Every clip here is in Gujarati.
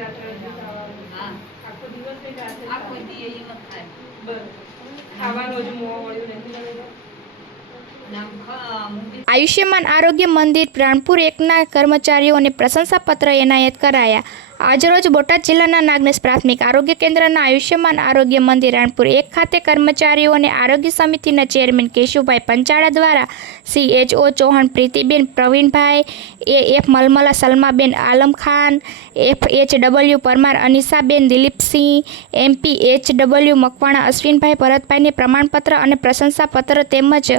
રાત્રે આખો દિવસ ને રાત્રે આખો દી એ મત થાય. બરાબર. ખાવાનું હજુ મોં વળ્યું નથી. આયુષ્યમાન આરોગ્ય મંદિર રાણપુર એકના કર્મચારીઓને પ્રશંસાપત્ર એનાયત કરાયા. આજરોજ બોટાદ જિલ્લાના નાગનેશ પ્રાથમિક આરોગ્ય કેન્દ્રના આયુષ્યમાન આરોગ્ય મંદિર રાણપુર એક ખાતે કર્મચારીઓને આરોગ્ય સમિતિના ચેરમેન કેશુભાઈ પંચાળા દ્વારા CHO Chauhan Pritiben, Pravinbhai, AF મલમલા Salmaben, આલમખાન, FHW Parmar અનિસાબેન, Dilipsinh, MP HW Makwana, અશ્વિનભાઈ ભરતભાઈને પ્રમાણપત્ર અને પ્રશંસાપત્ર તેમજ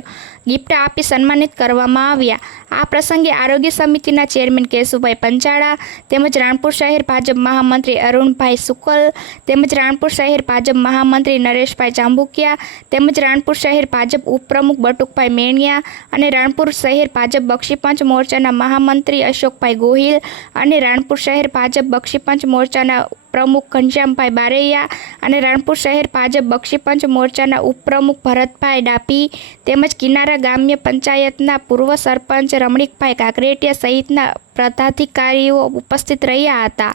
ગિફ્ટ આપી સન્માનિત કરવામાં આવ્યા. આ પ્રસંગે આરોગ્ય સમિતિના ચેરમેન કેશુભાઈ પંચાળા તેમજ રાણપુર શહેર ભાજપ મહામંત્રી અરુણભાઈ સુકલ તેમજ રાણપુર શહેર ભાજપ મહામંત્રી નરેશભાઈ ચાંબુકિયા તેમજ રાણપુર શહેર ભાજપ ઉપપ્રમુખ બટુકભાઈ મેણિયા અને રાણપુર શહેર ભાજપ બક્ષીપંચ મોરચાના મહામંત્રી અશોકભાઈ ગોહિલ અને રાણપુર શહેર ભાજપ બક્ષીપંચ મોરચાના પ્રમુખ ઘનશ્યામભાઈ બારૈયા અને રાણપુર શહેર ભાજપ બક્ષીપંચ મોરચાના ઉપપ્રમુખ ભરતભાઈ ડાભી તેમજ કિનારા ગ્રામ્ય પંચાયતના પૂર્વ સરપંચ રમણીકભાઈ કાકરેટિયા સહિતના પદાધિકારીઓ ઉપસ્થિત રહ્યા હતા.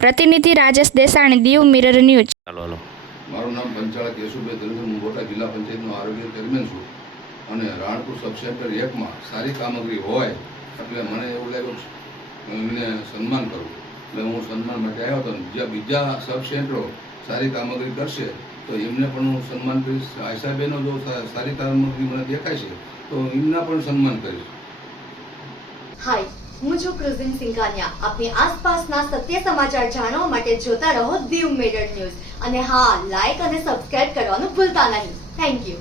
પ્રતિનિધિ રાજેશ દેસાણી, દીવ મિરર ન્યૂઝ. મારું નામ પંચાળા કેશુભાઈ ધનસર, હું બોટાદ જિલ્લા પંચાયતનો આરોગ્ય ચેરમેન છું અને રાણપુર સબ સેન્ટર 1માં સારી કામગીરી હોય એટલે મને એવું લાગ્યું એમને સન્માન કરવું, એટલે હું સન્માન માટે આવ્યો હતો. જ્યાં બીજા સબ સેન્ટરો સારી કામગીરી કરશે તો એમને પણ હું સન્માન કરીશ. આશાબેનો જો સારી કામગીરી મને દેખાય છે તો એમના પણ સન્માન કરીશ. હાય, હું છું ક્રુઝિન સિંઘાનિયા. આપની આસપાસના સત્ય સમાચાર જાણવા માટે જોતા રહો દીવ મિરર ન્યૂઝ અને હા, લાઈક અને સબસ્ક્રાઇબ કરવાનું ભૂલતા નહીં. Thank you.